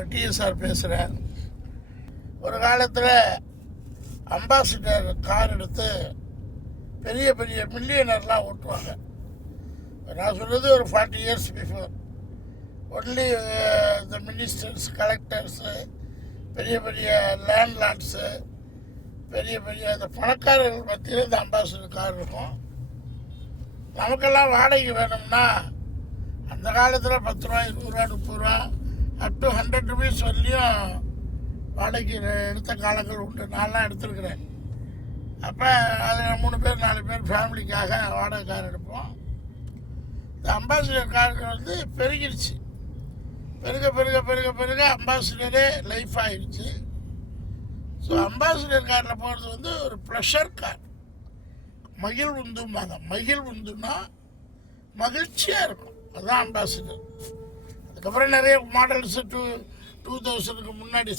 இப்போ டிஎஸ்ஆர் பேசுகிறேன். ஒரு காலத்தில் அம்பாசிடர் கார் எடுத்து பெரிய பெரிய மில்லியனர்லாம் ஓட்டுவாங்க. நான் சொல்கிறது ஒரு 40 years பிஃபோர். ஒன்லி இந்த மினிஸ்டர்ஸ், கலெக்டர்ஸு, பெரிய பெரிய லேண்ட்லார்ட்ஸு, பெரிய பெரிய இந்த பணக்காரர்கள் மத்தியில் இந்த அம்பாசிடர் கார் இருக்கும். நமக்கெல்லாம் வாடகை வேணும்னா அந்த காலத்தில் 10 ரூபா, 20 ரூபா, 30 ரூபா, அப் டு 100 rupees வரலையும் வாடகைக்கு எடுத்த காலங்கள் உண்டு. நான்லாம் எடுத்துருக்குறேன். அப்போ அதில் 3 பேர் 4 பேர் ஃபேமிலிக்காக வாடகை கார் எடுப்போம். இந்த அம்பாசிடர் கார்கள் வந்து பெருகிடுச்சு. பெருக பெருக பெருக பெருக அம்பாசிடரே லைஃப் ஆகிடுச்சு. ஸோ அம்பாசிடர் காரில் போகிறது வந்து ஒரு ப்ளஷர் கார். மகிழ்வுந்தும்பாங்க. மகிழ்வுந்துன்னா மகிழ்ச்சியாக இருக்கும், அதுதான் அம்பாசிடர். அதுக்கப்புறம் நிறைய மாடல்ஸு 2000க்கு முன்னாடி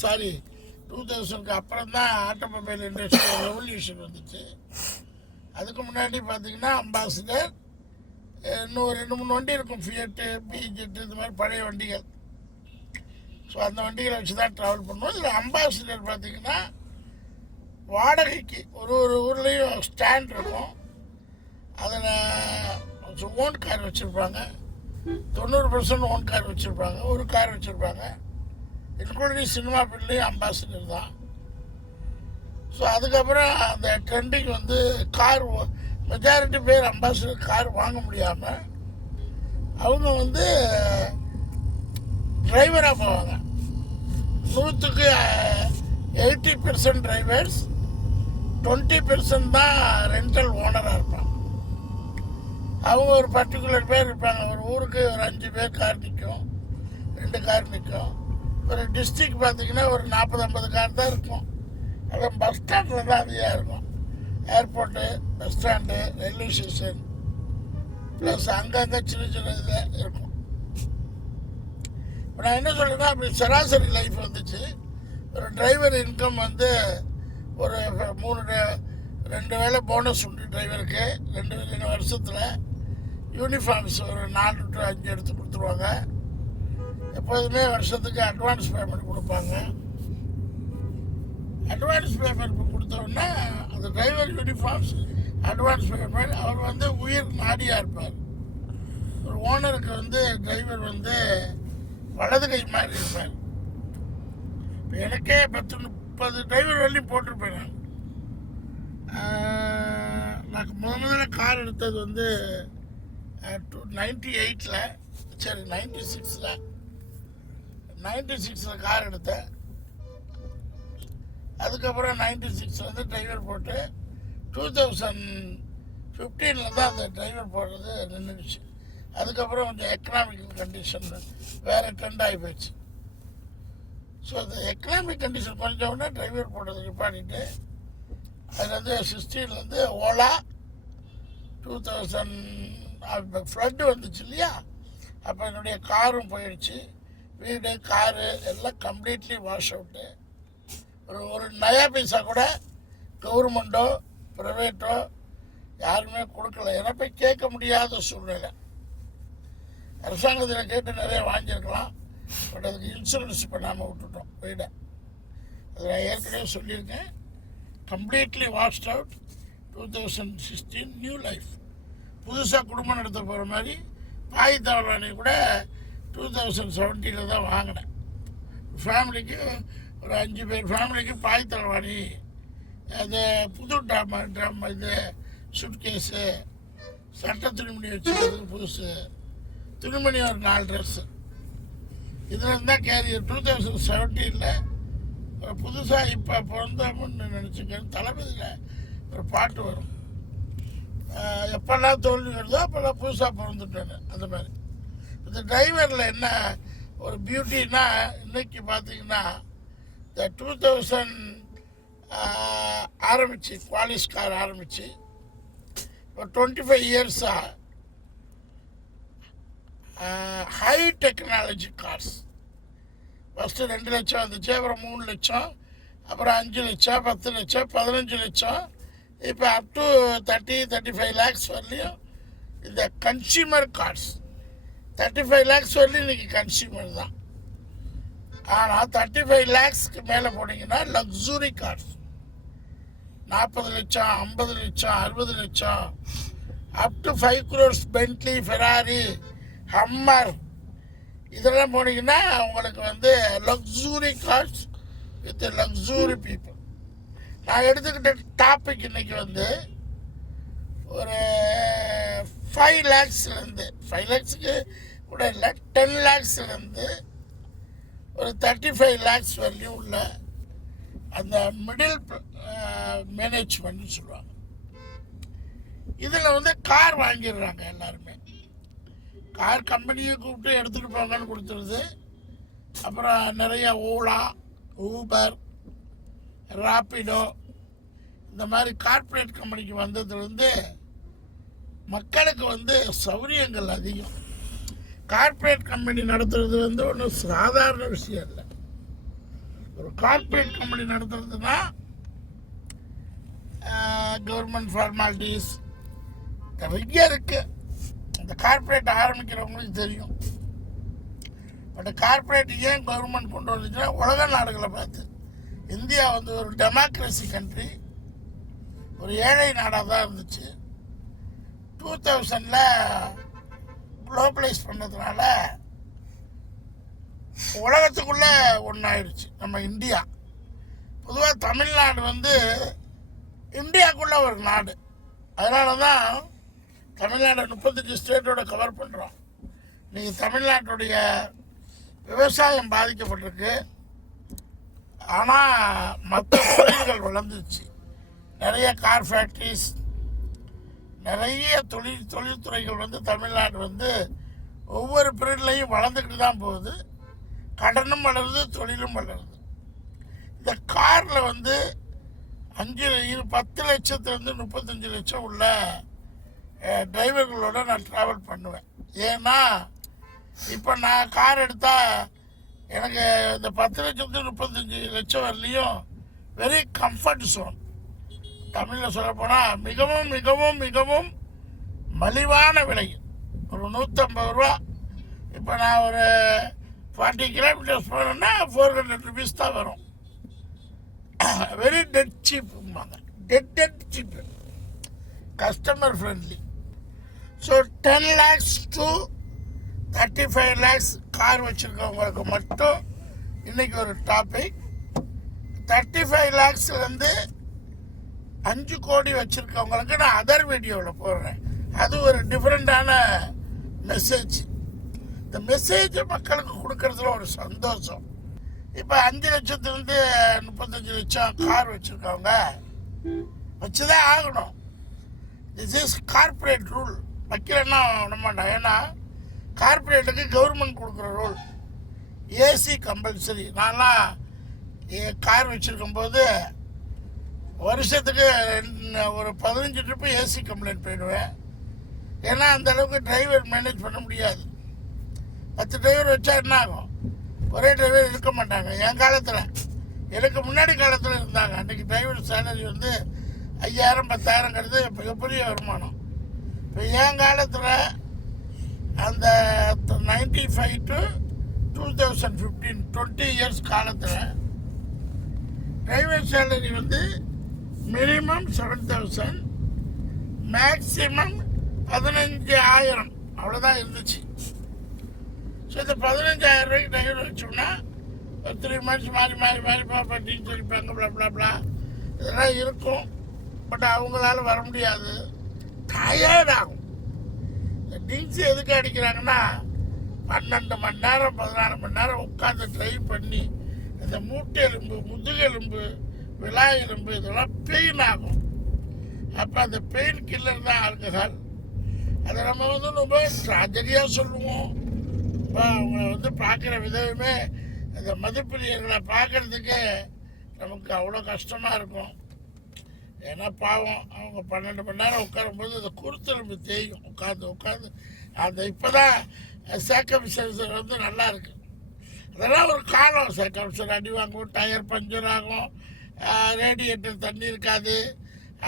2000க்கு அப்புறம் தான் ஆட்டோமொபைல் இண்டஸ்ட்ரி ரெவல்யூஷன் வந்துச்சு. அதுக்கு முன்னாடி பார்த்திங்கன்னா அம்பாசிடர் இன்னும் 2-3 வண்டி இருக்கும். ஃபியட்டு, பிஜெட்டு, இது மாதிரி பழைய வண்டிகள். ஸோ அந்த வண்டிகளை வச்சு தான் ட்ராவல் பண்ணுவோம். இதில் அம்பாசிடர் பார்த்திங்கன்னா வாடகைக்கு ஒரு ஊர்லேயும் ஸ்டாண்ட் இருக்கும். அதில் ஓன் கார் வச்சுருப்பாங்க. 90% ஓன் கார் வச்சுருப்பாங்க. ஒரு கார் வச்சுருப்பாங்க. இன்க்ளூடிங் சினிமா ஃபீல்ட்லேயும் அம்பாசிடர் தான். ஸோ அதுக்கப்புறம் அந்த ட்ரெண்டிங் வந்து கார் மெஜாரிட்டி பேர் அம்பாசிடர் கார் வாங்க முடியாமல் அவங்க வந்து டிரைவராக போவாங்க. 100க்கு 80% டிரைவர்ஸ், 20% தான் ரெண்டல் ஓனராக இருப்பாங்க. அவங்க ஒரு பர்டிகுலர் பேர் இருப்பாங்க. ஒரு ஊருக்கு ஒரு 5 பேர் கார் நிற்கும், 2 கார் நிற்கும். ஒரு டிஸ்ட்ரிக்ட் பார்த்திங்கன்னா ஒரு 40-50 கார் தான் இருக்கும். அது பஸ் ஸ்டாண்டில் தான் அதிகம் இருக்கும். Airport, bus stand, railway station, plus அங்கங்கே சின்ன சின்ன இதில் இருக்கும். இப்போ நான் என்ன சொல்கிறேன்னா, அப்படி சராசரி லைஃப் வந்துச்சு. ஒரு டிரைவர் இன்கம் வந்து ஒரு 2 வேளை போனஸ் உண்டு டிரைவருக்கு. 2 வருஷத்தில் யூனிஃபார்ம்ஸ் ஒரு 4 to 5 எடுத்து கொடுத்துருவாங்க. எப்போதுமே வருஷத்துக்கு அட்வான்ஸ் பேமெண்ட் கொடுப்பாங்க. அட்வான்ஸ் பேமெண்ட் கொடுத்தோன்னா அந்த டிரைவர் யூனிஃபார்ம்ஸ் அட்வான்ஸ் பேமெண்ட் அவர் வந்து உயிர் நாடியாக இருப்பார். ஒரு ஓனருக்கு வந்து டிரைவர் வந்து வலது கை மாதிரி இருப்பார். இப்போ எனக்கே 10-30 டிரைவர் வரலையும் போட்டிருப்பேன். நான் முதல்ல கார் எடுத்தது வந்து 98ல், சரி 96ல் கார் எடுத்தேன். அதுக்கப்புறம் 96 வந்து டிரைவர் போட்டு 2015 தான் அந்த டிரைவர் போடுறது நின்றுடுச்சு. அதுக்கப்புறம் கொஞ்சம் எக்கனாமிக்கல் கண்டிஷன் வேறு ட்ரெண்ட் ஆகி போயிடுச்சு. ஸோ அந்த எக்கனாமிக் கண்டிஷன் கொஞ்சம் உடனே டிரைவர் போடுறது நிப்பாட்டிட்டு அதில் வந்து 16 ஓலா 2000 ஃப்ளட்டு வந்துச்சு இல்லையா, அப்போ என்னுடைய காரும் போயிடுச்சு. வீடு, காரு எல்லாம் கம்ப்ளீட்லி வாஷ் அவுட்டு. ஒரு நயா பைசா கூட கவர்மெண்ட்டோ ப்ரைவேட்டோ யாருமே கொடுக்கல. ஏன்னா போய் கேட்க முடியாத சூழ்நிலை. அரசாங்கத்தில் கேட்டு நிறைய வாங்கியிருக்கலாம். பட் அதுக்கு இன்சூரன்ஸ் பண்ணாமல் விட்டுட்டோம் வீடை. அது நான் ஏற்கனவே சொல்லியிருக்கேன். Completely washed out. 2016 new life. புதுசாக குடும்பம் நடத்த போகிற மாதிரி பாய் தவறானி கூட 2017 தான் வாங்கினேன். ஃபேமிலிக்கு ஒரு 5 பேர் ஃபேமிலிக்கு பாய் தலவாணி, அது புது ட்ரம் இது சுட்கேஸு, சட்டை துணிமணி வச்சுக்கிறதுக்கு புதுசு, துணிமணி ஒரு 4 ட்ரெஸ்ஸு, இதில் இருந்தால் கேரியர். 2017 புதுசாக இப்போ பிறந்தோம்னு நினச்சிக்கன்னு தளபதியில் ஒரு பாட்டு வரும். எப்பெல்லாம் தோல்வி வருதோ அப்போல்லாம் புதுசாக பிறந்துட்டேன்னு. அந்த மாதிரி இந்த டிரைவரில் என்ன ஒரு பியூட்டின்னா, இன்றைக்கி பார்த்திங்கன்னா இந்த 2000 ஆரம்பிச்சு குவாலிஸ் கார் ஆரம்பிச்சு இப்போ 25 இயர்ஸாக ஹை டெக்னாலஜி கார்ஸ். ஃபஸ்ட்டு 2 லட்சம் வந்துச்சு, அப்புறம் 3 லட்சம், அப்புறம் 5 லட்சம், 10 லட்சம், 15 லட்சம், இப்போ அப் டு 30-35 lakhs வரலையும் இந்த கன்சியூமர் கார்ஸ். 35 lakhs வரலையும் இன்றைக்கி கன்சியூமர் தான். ஆனால் 35 லேக்ஸ்க்கு மேலே போனீங்கன்னா லக்ஸுரி கார்ஸ் 40 லட்சம் 50 லட்சம் 60 லட்சம் up to 5 crores Bentley Ferrari Hummer இதெல்லாம் போனீங்கன்னா உங்களுக்கு வந்து luxury cars with luxury people. நான் எடுத்துக்கிட்ட டாபிக் இன்னைக்கு வந்து ஒரு 5 லேக்ஸ்லேருந்து 5 லேக்ஸுக்கு கூட இல்லை 10 லேக்ஸ்லேருந்து ஒரு 35 லேக்ஸ் வரையும் உள்ள அந்த மிடில் மேனேஜ்மெண்ட்னு சொல்லுவாங்க. இதில் வந்து கார் வாங்கிடுறாங்க எல்லாருமே. கார் கம்பெனியை கூப்பிட்டு எடுத்துகிட்டு போங்கன்னு கொடுத்துருது. அப்புறம் நிறைய ஓலா, ஊபர், ராப்பிடோ இந்த மாதிரி கார்ப்பரேட் கம்பெனிக்கு வந்ததுலேருந்து மக்களுக்கு வந்து சௌகரியங்கள் அதிகம். கார்ப்பரேட் கம்பெனி நடத்துறது வந்து ஒன்றும் சாதாரண விஷயம் இல்லை. ஒரு கார்ப்பரேட் கம்பெனி நடத்துறதுன்னா கவர்மெண்ட் ஃபார்மாலிட்டிஸ் நிறைய இருக்குது. அந்த கார்ப்பரேட் ஆரம்பிக்கிறவங்களுக்கு தெரியும். பட் கார்ப்பரேட் ஏன் கவர்மெண்ட் கொண்டு வந்துச்சுன்னா உலக நாடுகளை பார்த்து இந்தியா வந்து ஒரு டெமோக்ரஸி கண்ட்ரி, ஒரு ஏழை நாடாக தான் இருந்துச்சு. 2000 குளோபலைஸ் பண்ணதுனால உலகத்துக்குள்ளே ஒன்றாயிடுச்சு நம்ம இந்தியா. பொதுவாக தமிழ்நாடு வந்து இந்தியாவுக்குள்ளே ஒரு நாடு. அதனால தான் தமிழ்நாடு 35 ஸ்டேட்டோட கவர் பண்ணுறோம். நீங்கள் தமிழ்நாட்டுடைய விவசாயம் பாதிக்கப்பட்டிருக்கு. ஆனால் மற்ற தொழில்கள் வளர்ந்துச்சு. நிறைய கார் ஃபேக்ட்ரிஸ், நிறைய தொழில்துறைகள் வந்து தமிழ்நாடு வந்து ஒவ்வொரு பீரியட்லையும் வளர்ந்துக்கிட்டு தான் போகுது. கடனும் வளருது, தொழிலும் வளருது. இந்த காரில் வந்து 10 லட்சத்துலேருந்து 35 லட்சம் உள்ள டிரைவர்களோடு நான் ட்ராவல் பண்ணுவேன். ஏன்னா இப்போ நான் கார் எடுத்தால் எனக்கு இந்த 10 லட்சத்துலேருந்து 35 லட்சம் வரலையும் வெரி கம்ஃபர்ட் ஜோன். தமிழில் சொல்லப்போனால் மிகவும் மிகவும் மிகவும் மலிவான விலை. ஒரு 150 ரூபா. இப்போ நான் ஒரு 40 கிலோமீட்டர்ஸ் போனேன்னா 400 ருபீஸ் தான் வரும். வெரி டெட் சீப்பும்பாங்க. Dead cheap, customer friendly. So 10 lakhs to 35 lakhs car வச்சுருக்கவங்களுக்கு மட்டும் இன்றைக்கி ஒரு டாபிக். 35 லேக்ஸ்லேருந்து 5 கோடி வச்சுருக்கவங்களுக்கு நான் அதர் வீடியோவில் போடுறேன். அது ஒரு டிஃப்ரெண்ட்டான மெசேஜ். இந்த மெசேஜை மக்களுக்கு கொடுக்கறதுல ஒரு சந்தோஷம். இப்போ 5 லட்சத்துலேருந்து 35 லட்சம் கார் வச்சுருக்கவங்க வச்சு தான் ஆகணும். This is corporate rule. வைக்கிறேன்னா நம்மமாட்டோம். ஏன்னா கார்பரேட்டுக்கு கவர்மெண்ட் கொடுக்குற ரூல். AC compulsory. நான்லாம் கார் வச்சுருக்கும்போது வருஷத்துக்கு ஒரு 15 ட்ரிப்பு ஏசி கம்ப்ளைண்ட் போயிடுவேன். ஏன்னா அந்தளவுக்கு டிரைவர் மேனேஜ் பண்ண முடியாது. 10 டிரைவர் வச்சா என்ன ஆகும்? ஒரே டிரைவர் இருக்க மாட்டாங்க. என் காலத்தில், எனக்கு முன்னாடி காலத்தில் இருந்தாங்க. அன்றைக்கி டிரைவர் சேலரி வந்து 5000 10,000ங்கிறது மிகப்பெரிய வருமானம். இப்போ என் காலத்தில் அந்த 95 to 2015 20 இயர்ஸ் காலத்தில் டிரைவர் சேலரி வந்து மினிமம் 7,000, மேக்ஸிமம் 15,000 அவ்வளோதான் இருந்துச்சு. ஸோ இந்த 15,000 ரூபாய்க்கு டிரைவர் வச்சோம்னா ஒரு 3 months மாறி பாப்பா டீச்சர் அடிப்பாங்க, பிளாப்ளா இதெல்லாம் இருக்கும். பட் அவங்களால வர முடியாது, டயர்ட் ஆகும். இந்த ட்ரிங்க்ஸ் எதுக்கு அடிக்கிறாங்கன்னா 12 மணி நேரம் 14 மணி நேரம் உட்காந்து ட்ரைவ் பண்ணி இந்த மூட்டை எலும்பு, முதுகெலும்பு, விழா எலும்பு இதெல்லாம் பெயின் ஆகும். அப்போ அந்த பெயின் கில்லர் தான் ஆல்கஹால். அதை நம்ம வந்து ரொம்ப ட்ராஜடியாக சொல்லுவோம். இப்போ அவங்க வந்து பார்க்குற விதமே அந்த மதுப்பிரியர்களை பார்க்குறதுக்கு நமக்கு அவ்வளோ கஷ்டமாக இருக்கும். ஏன்னா பாவம் அவங்க 12 மணி நேரம் உட்காரும்போது அந்த குருத்தெலும்பு தேயும். உட்காந்து அந்த இப்போ தான் சேக்கமிசர் வந்து நல்லா இருக்குது. அதெல்லாம் ஒரு காலம். சேக்கமிசர் அடி வாங்கும், டயர் பஞ்சர் ஆகும், ரேடியேட்டர் தண்ணி இருக்காது.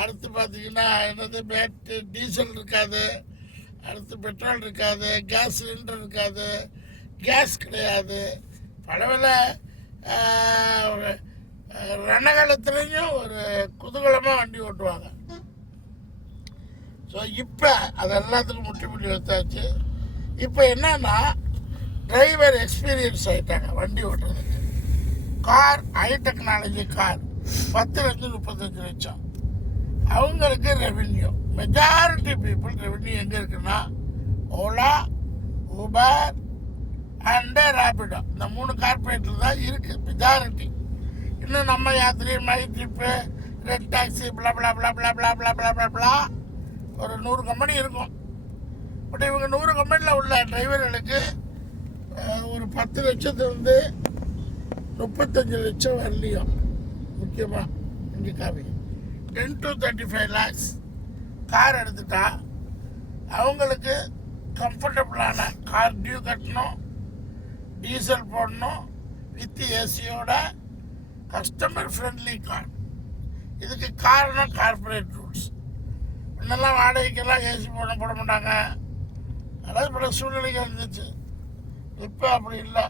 அடுத்து பார்த்திங்கன்னா என்னது டீசல் இருக்காது, அடுத்து பெட்ரோல் இருக்காது, கேஸ் சிலிண்டர் இருக்காது, கேஸ் கிடையாது. பலவில ரணகாலத்துலேயும் ஒரு குதூகலமாக வண்டி ஓட்டுவாங்க. ஸோ இப்போ அது எல்லாத்துக்கும் முற்றுப்புள்ளி வச்சாச்சு. இப்போ என்னன்னா டிரைவர் எக்ஸ்பீரியன்ஸ் ஆகிட்டாங்க வண்டி ஓட்டுறதுக்கு. கார் ஹை டெக்னாலஜி கார் 10 லட்சம் 35 லட்சம் அவங்களுக்கு ரெவென்யூ. மெஜாரிட்டி பீப்புள் ரெவென்யூ எங்கே இருக்குன்னா ஓலா, ஊபர் அண்டு ரேபிடோ, இந்த 3 கார்பரேட்டில் தான் இருக்குது மெஜாரிட்டி. இன்னும் நம்ம யாத்திரை, மை ட்ரிப்பு, ரெட் டாக்ஸி, பிளா பிளா பிளா பிளா பிளா பிளா பிளா பிளா பிளா ஒரு 100 கம்பெனி இருக்கும். பட் இவங்க 100 கம்பெனியில் உள்ள டிரைவர்களுக்கு ஒரு 10 லட்சத்துலேருந்து 35 லட்சம் வரலையும். முக்கியமாக இங்கே காவி 10 to 35 lakhs கார் எடுத்துட்டா அவங்களுக்கு கம்ஃபர்டபுளான கார் டியூ கட்டணும், டீசல் போடணும், வித் ஏசியோட கஸ்டமர் ஃப்ரெண்ட்லி கார். இதுக்கு காரணம் கார்பரேட் ரூல்ஸ். இன்னெல்லாம் வாடகைக்கெல்லாம் ஏசி போட மாட்டாங்க. அதாவது பல சூழ்நிலைகள் இருந்துச்சு. இப்போ அப்படி இல்லை.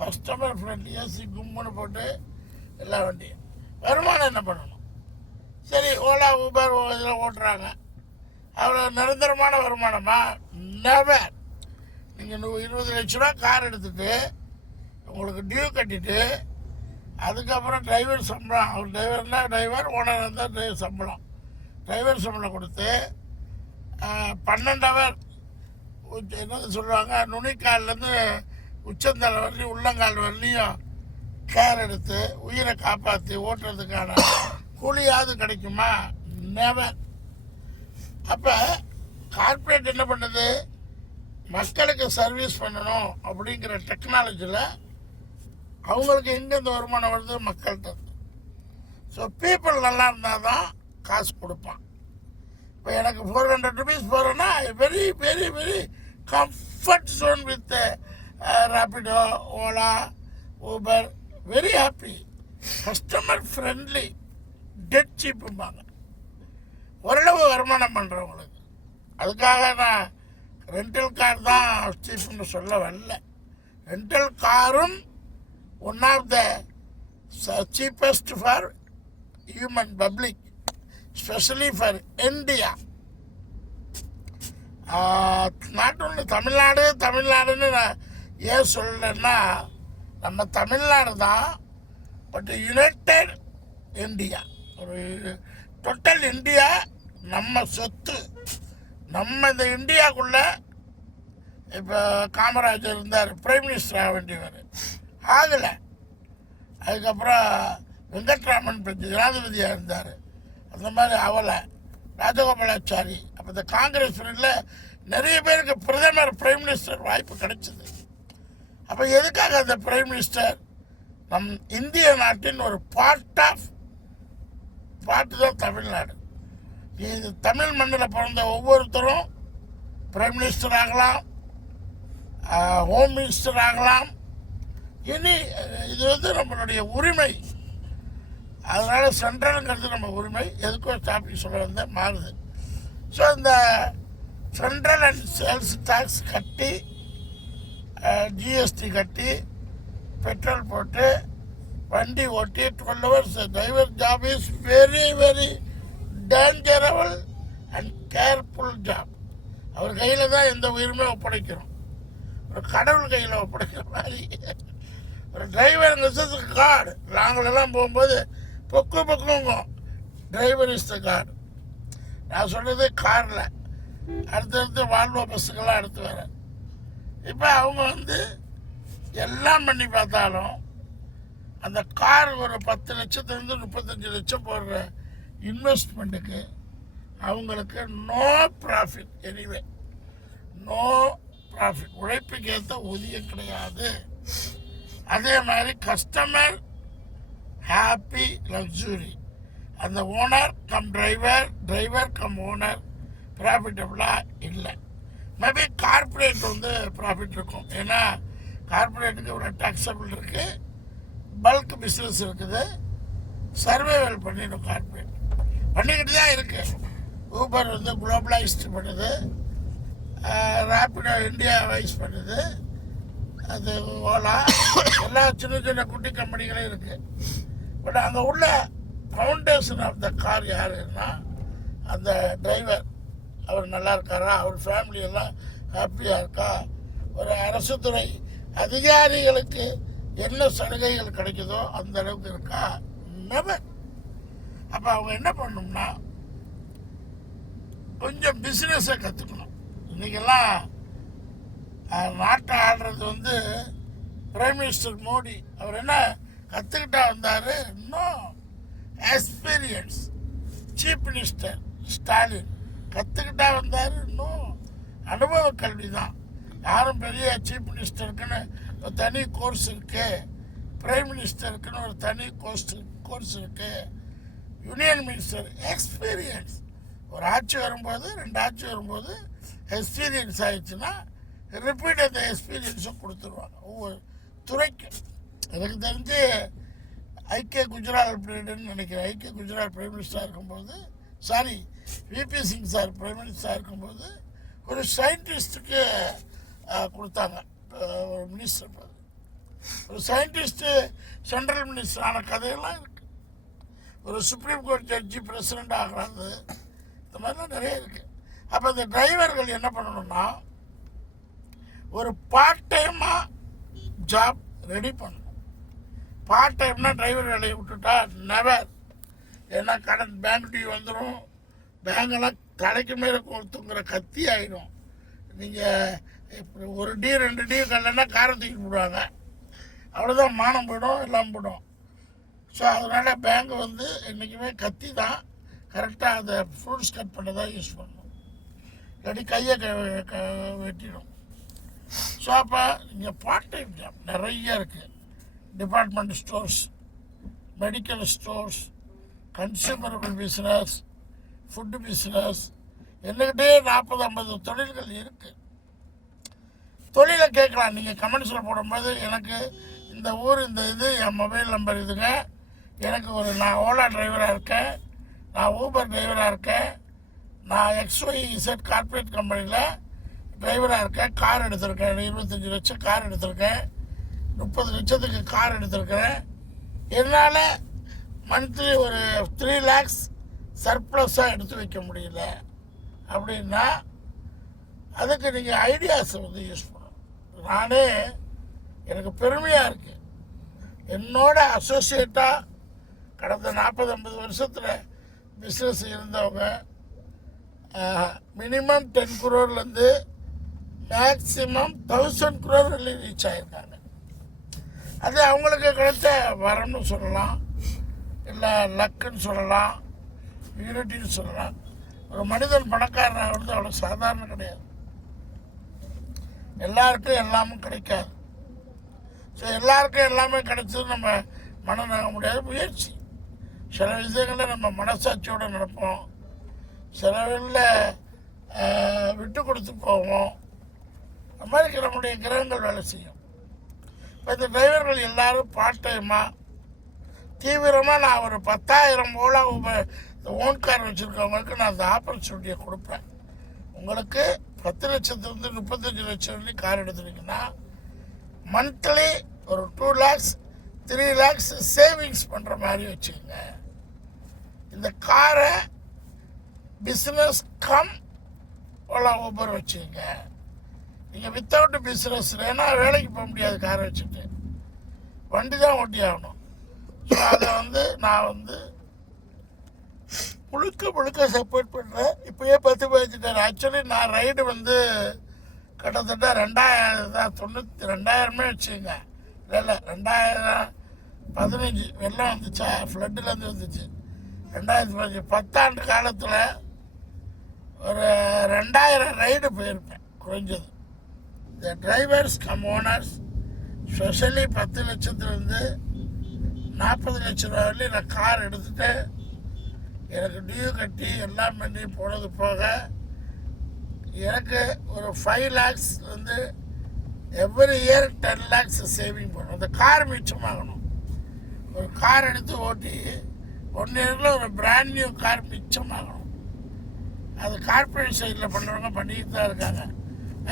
கஸ்டமர் ஃப்ரெண்ட்லி ஏசி கும்முன்னு போட்டு எல்லா வண்டியும். வருமானம் என்ன பண்ணணும்? சரி, ஓலா, ஊபர் இதில் ஓட்டுறாங்க. அவ்வளோ நிரந்தரமான வருமானமா? நெவர். நீங்கள் 20 லட்ச ரூபா கார் எடுத்துகிட்டு உங்களுக்கு டியூ கட்டிட்டு அதுக்கப்புறம் டிரைவர் சம்பளம், அவர் டிரைவர்னா டிரைவர், ஓனர் இருந்தால் டிரைவர் சம்பளம், டிரைவர் சம்பளம் கொடுத்து 12 ஹவர் என்ன சொல்லுவாங்க, நுனிக்கால்லேருந்து உச்சந்தலை வரலையும் உள்ளங்கால் வரலையும் கேர் எடுத்து உயிரை காப்பாற்றி ஓட்டுறதுக்கான கூலியாவது கிடைக்குமா? நெவர். அப்போ கார்பரேட் என்ன பண்ணுது? மக்களுக்கு சர்வீஸ் பண்ணணும் அப்படிங்கிற டெக்னாலஜியில் அவங்களுக்கு எங்கேருந்து வருமானம் வருது? மக்கள்கிட்ட. ஸோ பீப்புள் நல்லா இருந்தால் தான் காசு கொடுப்பான். இப்போ எனக்கு 400 rupees போகிறேன்னா very very very comfort zone with Rapido, Ola, Uber, very happy, customer friendly, dead சீப்பும்பாங்க. ஓரளவு வருமானம் பண்ணுறவங்களுக்கு. அதுக்காக நான் ரெண்டல் கார் தான் சீப்புன்னு சொல்ல வரல. ரெண்டல் காரும் one of the cheapest for human public, specially for India. Not only தமிழ்நாடுன்னு நான் ஏன் சொல்லலைன்னா, நம்ம தமிழ்நாடு தான், பட் யுனைடெட் இந்தியா, ஒரு டோட்டல் இந்தியா நம்ம சொத்து. நம்ம இந்த இந்தியாவுக்குள்ளே இப்போ காமராஜர் இருந்தார், பிரைம் மினிஸ்டர் ஆக வேண்டியவர், ஆகலை. அதுக்கப்புறம் வெங்கட்ராமன் ஜனாதிபதியாக இருந்தார், அந்த மாதிரி அவலை. ராஜகோபாலாச்சாரி, அப்போ இந்த காங்கிரஸ் பீரியடில் நிறைய பேருக்கு பிரதமர், பிரைம் மினிஸ்டர் வாய்ப்பு கிடைச்சிது. அப்போ எதுக்காக அந்த பிரைம் மினிஸ்டர்? நம் இந்திய நாட்டின் ஒரு பார்ட்டு தான் தமிழ்நாடு. இது தமிழ் மண்ணில் பிறந்த ஒவ்வொருத்தரும் பிரைம் மினிஸ்டர் ஆகலாம், ஹோம் மினிஸ்டர் ஆகலாம். இனி இது வந்து நம்மளுடைய உரிமை. அதனால் சென்ட்ரலுங்கிறது நம்ம உரிமை. எதுக்கோ டாபிக் சொல்ல வந்த மாறுது. ஸோ இந்த சென்ட்ரல் அண்ட் சேல்ஸ் டேக்ஸ் கட்டி, ஜிஎஸ்டி கட்டி, பெட்ரோல் போட்டு வண்டி ஓட்டி 12 hours driver job is very very dangerable and careful job. அவர் கையில் தான் எந்த உயிருமே ஒப்படைக்கிறோம். ஒரு கடவுள் கையில் ஒப்படைக்கிற மாதிரி. ஒரு டிரைவர் கார்டு. நாங்களெல்லாம் போகும்போது பொக்குங்க டிரைவர் இஸ் த கார்டு. நான் சொல்கிறது காரில். அடுத்தடுத்து வால்வோ பஸ்ஸுக்கெல்லாம் எடுத்து வரேன். இப்போ அவங்க வந்து எல்லாம் பண்ணி பார்த்தாலும் அந்த கார் ஒரு 10 லட்சத்துலேருந்து 35 லட்சம் போடுற இன்வெஸ்ட்மெண்ட்டுக்கு அவங்களுக்கு no profit. Anyway no profit. உழைப்புக்கு ஏற்ற ஊதியம் கிடையாது. அதே மாதிரி கஸ்டமர் ஹாப்பி லக்ஸுரி. அந்த owner cum driver cum owner ப்ராஃபிட்டபுளாக இல்லை. மேபி கார்பரேட் வந்து ப்ராஃபிட் இருக்கும். ஏன்னா கார்பரேட்டுக்கு ஒரு டாக்ஸபிள் இருக்குது, பல்க் பிஸ்னஸ் இருக்குது, சர்வைவல் பண்ணிடும். கார்பரேட் பண்ணிக்கிட்டு தான் இருக்குது. ஊபர் வந்து குளோபலைஸ்டு பண்ணுது, ரேபிடோ இந்தியா வைஸ் பண்ணுது, அது ஓலா, எல்லா சின்ன சின்ன குட்டி கம்பெனிகளும் இருக்குது. பட் அங்கே உள்ள ஃபவுண்டேஷன் ஆஃப் த கார் யாருன்னா அந்த டிரைவர். அவர் நல்லா இருக்காரா, அவர் ஃபேமிலி எல்லாம் ஹாப்பியாக இருக்கா, ஒரு அரசு துறை அதிகாரிகளுக்கு என்ன சலுகைகள் கிடைக்குதோ அந்த அளவுக்கு இருக்கா, நெவர். அப்போ அவங்க என்ன பண்ணணும்னா கொஞ்சம் பிஸ்னஸை கற்றுக்கணும். இன்றைக்கெல்லாம் நாட்டை ஆடுறது வந்து பிரைம் மினிஸ்டர் மோடி. அவர் என்ன கற்றுக்கிட்டா வந்தார், இன்னும் எக்ஸ்பீரியன்ஸ். சீஃப் மினிஸ்டர் ஸ்டாலின் கற்றுக்கிட்டா வந்தார், இன்னும் அனுபவ கல்வி தான். யாரும் பெரிய சீஃப் மினிஸ்டருக்குன்னு ஒரு தனி கோர்ஸ் இருக்குது, பிரைம் மினிஸ்டருக்குன்னு ஒரு தனி கோர்ஸ் இருக்குது, யூனியன் மினிஸ்டர் எக்ஸ்பீரியன்ஸ். ஒரு ஆட்சி வரும்போது, 2 ஆட்சி வரும்போது எக்ஸ்பீரியன்ஸ் ஆயிடுச்சுன்னா ரிப்பீட் அந்த எக்ஸ்பீரியன்ஸை கொடுத்துருவாங்க ஒவ்வொரு துறைக்கு. எனக்கு தெரிஞ்சு ஐக்கிய குஜராத் பிரசிடென்ட்னு நினைக்கிறேன். ஐக்கிய குஜராத் பிரைம் மினிஸ்டராக இருக்கும்போது, sorry VP Singh sir prime மினிஸ்டராக இருக்கும்போது ஒரு சயின்டிஸ்ட்டுக்கு கொடுத்தாங்க ஒரு மினிஸ்டர். ஒரு சயின்டிஸ்ட்டு சென்ட்ரல் மினிஸ்டர் ஆன கதையெல்லாம் இருக்குது. ஒரு சுப்ரீம் கோர்ட் ஜட்ஜி பிரசிடெண்ட் ஆகிறது, இந்த மாதிரிலாம் நிறைய இருக்குது. அப்போ இந்த டிரைவர்கள் என்ன பண்ணணும்னா ஒரு பார்ட் டைமாக ஜாப் ரெடி பண்ணணும். பார்ட் டைம்னா டிரைவர் வேலையை விட்டுட்டா நெவர். ஏன்னா கடன் பேங்க் டியூ வந்துடும், பேங்கெல்லாம் தலைக்கு மேலே தூங்குற கத்தி ஆகிடும். நீங்கள் ஒரு டீ 2 டீ கல்லன்னா காரை தூக்கி போடுவாங்க, அவ்வளோதான், மானம் போயிடும், எல்லாம் போயிடும். ஸோ அதனால் பேங்க் வந்து என்றைக்குமே கத்தி தான், கரெக்டாக அதை ஃப்ரூட்ஸ் கட் பண்ண தான் யூஸ் பண்ணணும், இல்லாட்டி கையை வெட்டிடும். ஸோ அப்போ இங்கே பார்ட் டைம் ஜாப் நிறைய இருக்குது. Department stores, medical stores, consumerable business, food business, என்னக்கிட்டே 40-50 தொழில்கள் இருக்குது. தொழிலை கேட்கலாம். நீங்கள் கமெண்ட்ஸில் போடும்போது எனக்கு இந்த ஊர் இந்த இது என் மொபைல் நம்பர் இதுங்க, எனக்கு நான் ஓலா டிரைவராக இருக்கேன், நான் ஊபர் டிரைவராக இருக்கேன், நான் XYZ கார்ப்பரேட் கம்பெனியில் டிரைவராக இருக்கேன், கார் எடுத்திருக்கேன், 25 லட்சம் கார் எடுத்திருக்கேன், 30 லட்சத்துக்கு கார் எடுத்திருக்கிறேன், என்னால் மந்த்லி ஒரு 3 lakhs சர்ப்ளஸாக எடுத்து வைக்க முடியல அப்படின்னா அதுக்கு நீங்கள் ஐடியாஸை வந்து யூஸ் பண்ணணும். நானே எனக்கு பெருமையாக இருக்குது, என்னோட அசோசியேட்டாக கடந்த 40-50 வருஷத்தில் பிஸ்னஸ் இருந்தவங்க minimum 10 crore maximum 1000 crore reach ஆகியிருக்காங்க. அது அவங்களுக்கு கிடைச்ச வரம்னு சொல்லலாம், இல்லை லக்குன்னு சொல்லலாம், யூனிட்டின்னு சொல்லலாம். ஒரு மனிதன் பணக்காரனாக வந்து அவ்வளோ சாதாரணம் கிடையாது. எல்லாருக்கும் எல்லாமும் கிடைக்காது. ஸோ எல்லாருக்கும் எல்லாமே கிடைச்சது நம்ம மனம் நம்ப முடியாது. முயற்சி, சில விஷயங்களில் நம்ம மனசாட்சியோடு நடப்போம், சில வேளையில் விட்டு கொடுத்து போவோம். அது மாதிரி நம்முடைய கிரகங்கள் வேலை செய்யும். இப்போ இந்த டிரைவர்கள் எல்லோரும் பார்ட் டைமாக தீவிரமாக நான் ஒரு 10,000 ஓலா ஓன் கார் வச்சுருக்கவங்களுக்கு நான் அந்த ஆப்பர்ச்சுனிட்டியை கொடுப்பேன். உங்களுக்கு 10 லட்சத்துலேருந்து 35 லட்சம் வரைக்கும் கார் எடுத்துருக்கீங்கன்னா மந்த்லி ஒரு 2 lakhs 3 lakhs சேவிங்ஸ் பண்ணுற மாதிரி வச்சுக்கோங்க. இந்த காரை பிஸ்னஸ் கம் ஓலா ஊபர் வச்சுக்கோங்க. நீங்கள் வித்தவுட் பிஸ்னஸ், ஏன்னா வேலைக்கு போக முடியாது, காரை வச்சுட்டு வண்டி தான் ஓட்டி ஆகணும். ஸோ அதை வந்து நான் முழுக்க சப்போர்ட் பண்ணுறேன். இப்போயே 10 பதிச்சுட்டேன். ஆக்சுவலி நான் ரைடு கிட்டத்தட்ட 2000 வச்சுங்க. இல்லை 2015 வெள்ளம் வந்துச்சா, ஃப்ளட்டுலேருந்து வந்துச்சு. 2015 10 ஆண்டு காலத்தில் ஒரு 2000 ரைடு போயிருப்பேன் குறைஞ்சது. இந்த டிரைவர்ஸ் கம் ஓனர்ஸ் ஸ்பெஷலி 10 லட்சத்துலேருந்து 40 லட்சம் ரூபா வரலையும் நான் கார் எடுத்துகிட்டு எனக்கு டியூ கட்டி எல்லாம் பண்ணி போனது போக எனக்கு ஒரு 5 lakhs every year 10 lakhs saving பண்ணணும். அந்த கார் மிச்சமாகணும். ஒரு கார் எடுத்து ஓட்டி 1 yearல ஒரு பிராண்ட் நியூ கார் மிச்சமாகணும். அது கார்பரேட் சைடில் பண்ணுறவங்க பண்ணிக்கிட்டு தான் இருக்காங்க.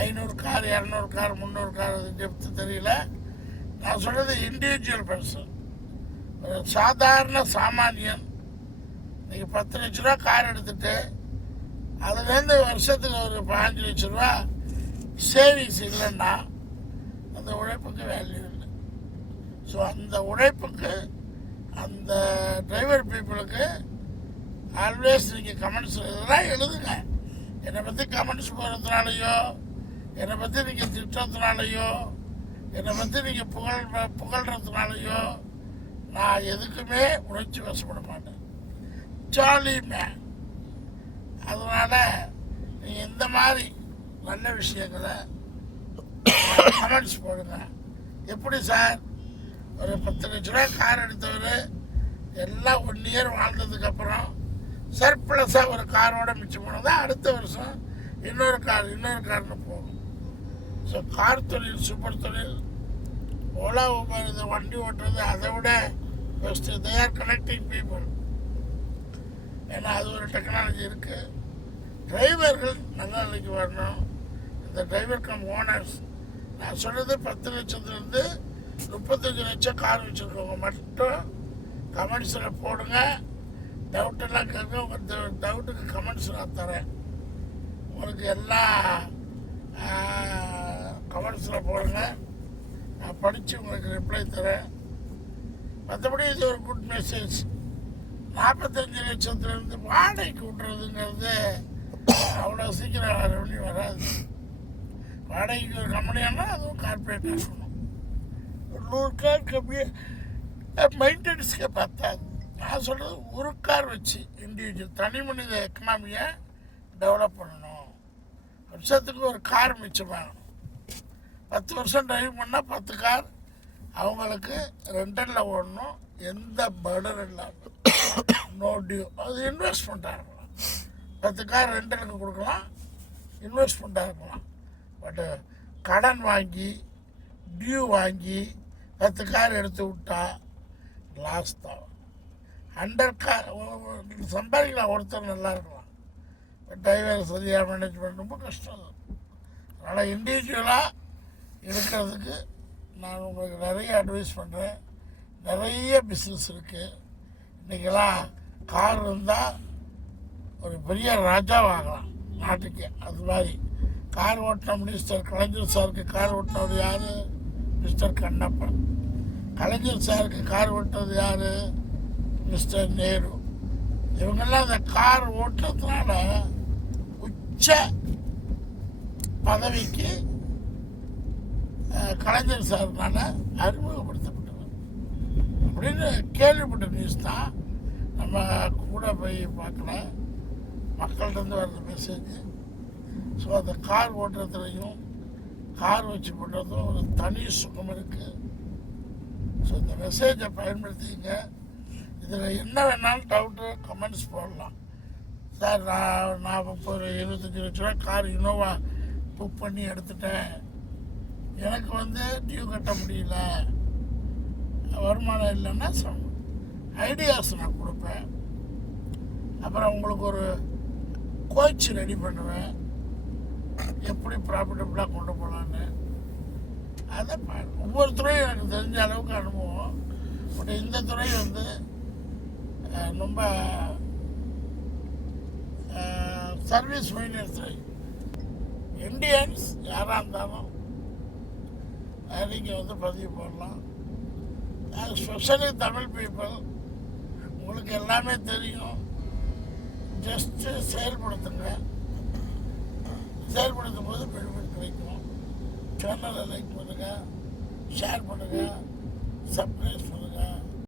500 கார், 200 கார், 300 கார் அது டெப்த்து தெரியல. நான் சொல்கிறது இண்டிவிஜுவல் பர்சன், ஒரு சாதாரண சாமானியன். நீங்கள் 10 லட்ச ரூபா கார் எடுத்துகிட்டு அதுலேருந்து வருஷத்துக்கு ஒரு 15 லட்ச ரூபா சேவிங்ஸ் இல்லைன்னா அந்த உழைப்புக்கு வேல்யூ இல்லை. ஸோ அந்த உழைப்புக்கு, அந்த டிரைவர் பீப்புளுக்கு ஆல்வேஸ் நீங்கள் கமெண்ட்ஸ் இதெல்லாம் எழுதுங்க. என்னை பற்றி கமெண்ட்ஸ் போகிறதுனாலையோ, என்னை பற்றி நீங்கள் திட்டத்தினாலையோ, என்னை பற்றி நீங்கள் புகழ்கிறதுனாலையோ நான் எதுக்குமே உணர்ச்சி வசப்பட மாட்டேன். Jolly man. அதனால் நீங்கள் இந்த மாதிரி நல்ல விஷயங்களை கமெண்ட்ஸ் போடுங்க. எப்படி சார் ஒரு 10 லட்ச ரூபா கார் எடுத்தவர் எல்லாம் 1 இயர் வாழ்ந்ததுக்கப்புறம் சர்ப்ளஸாக ஒரு காரோட மிச்சம் போனதான் அடுத்த வருஷம் இன்னொரு கார்னு போகும். ஸோ கார் தொழில் சூப்பர் தொழில். ஓலா ஊபர் இது வண்டி ஓட்டுறது அதை விட best. They are connecting people. ஏன்னா அது ஒரு டெக்னாலஜி இருக்குது. டிரைவர்கள் நல்ல நிலைக்கு வரணும். இந்த டிரைவர் கம் ஓனர்ஸ், நான் சொல்கிறது 10 லட்சத்துலேருந்து 35 லட்சம் கார் வச்சுருக்கவங்க மட்டும் கமெண்ட்ஸில் போடுங்க. டவுட்டெல்லாம் கேட்க, உங்கள் டவுட்டுக்கு கமெண்ட்ஸ் நான் தரேன். உங்களுக்கு எல்லா கமெண்ட்ஸில் போடுங்க, நான் படித்து உங்களுக்கு ரிப்ளை தரேன். மற்றபடி இது ஒரு குட் மெசேஜ். 45 லட்சத்துலேருந்து வாடகைக்கு விட்றதுங்கிறது அவ்வளோ சீக்கிரம் ரெவன்யூ வராது. வாடகைக்கு ஒரு கம்பெனியானா அதுவும் கார்பரேட் ஆகணும். 100 கார் கம்மியாக மெயின்டெனன்ஸ்க்கே பத்தாது. நான் சொல்கிறது ஒரு கார் வச்சு இண்டிவிஜுவல் தனி மனித எக்கனாமியை டெவலப் பண்ணணும். வருஷத்துக்கு ஒரு கார் மிச்சமாகணும். 10 வருஷம் டிரைவ் பண்ணால் 10 கார் அவங்களுக்கு ரெண்டரில் ஓடணும். எந்த பர்டன் இல்லாமல், நோ டியூ. அது இன்வெஸ்ட்மெண்ட்டாக இருக்கலாம். 10 கார் ரெண்டருக்கு கொடுக்கலாம், இன்வெஸ்ட்மெண்ட்டாக இருக்கலாம். பட்டு கடன் வாங்கி டியூ வாங்கி 10 கார் எடுத்து விட்டா லாஸ் தான். 100 கார் சம்பாதிக்கலாம். ஒருத்தர் நல்லா இருக்கலாம், டிரைவர் சரியாக மேனேஜ்மெண்ட் ரொம்ப கஷ்டம். அதனால் இண்டிவிஜுவலாக இருக்கிறதுக்கு நான் உங்களுக்கு நிறைய அட்வைஸ் பண்ணுறேன். நிறைய பிஸ்னஸ் இருக்குது. இன்றைக்கெல்லாம் கார் இருந்தால் ஒரு பெரிய ராஜாவாகலாம் நாட்டுக்கு. அது மாதிரி கார் ஓட்டின மினிஸ்டர் கலைஞர் சாருக்கு கார் ஓட்டினவர் யார்? மிஸ்டர் கண்ணப்பன். கலைஞர் சாருக்கு கார் ஓட்டினது யார்? மிஸ்டர் நேரு. இவங்கெல்லாம் அந்த கார் ஓட்டுறதுனால உச்ச பதவிக்கு கலைஞர் சார்னால அறிமுகப்படுத்தப்பட்டவர் அப்படின்னு கேள்விப்பட்ட நியூஸ் தான். நம்ம கூட போய் பார்க்கல, மக்கள்கிட்ட வர்ற மெசேஜ். ஸோ அந்த கார் ஓட்டுறதுலையும் கார் வச்சு பண்ணுறதும் ஒரு தனி சுகம் இருக்குது. ஸோ இந்த மெசேஜை பயன்படுத்திங்க. இதில் என்ன வேணாலும் டவுட்டு கமெண்ட்ஸ் போடலாம். சார் நான் இப்போ ஒரு 25 லட்ச ரூபா கார் இனோவா புக் பண்ணி எடுத்துட்டேன், எனக்கு டியூ கட்ட முடியல, வருமானம் இல்லைன்னா ஐடியாஸ் நான் கொடுப்பேன். அப்புறம் உங்களுக்கு ஒரு கோச் ரெடி பண்ணுவேன், எப்படி ப்ராஃபிட்டபுளாக கொண்டு போகலான்னு. அதை ஒவ்வொரு துறையும் எனக்கு தெரிஞ்ச அளவுக்கு அனுபவம். பட் இந்த துறை ரொம்ப சர்வீஸ் மைண்டட் துறை. இண்டியன்ஸ் யாராக இருந்தாலும் நீங்கள் பதிவு போடலாம். ஸ்பெஷலி தமிழ் பீப்புள், உங்களுக்கு எல்லாமே தெரியும். ஜஸ்ட்டு செயல்படுத்துங்க. செயல்படுத்தும் போது பெனிஃபிட் கிடைக்கும். சேனலை லைக் பண்ணுங்கள், ஷேர் பண்ணுங்கள், சப்ஸ்கிரைப் பண்ணுங்கள்.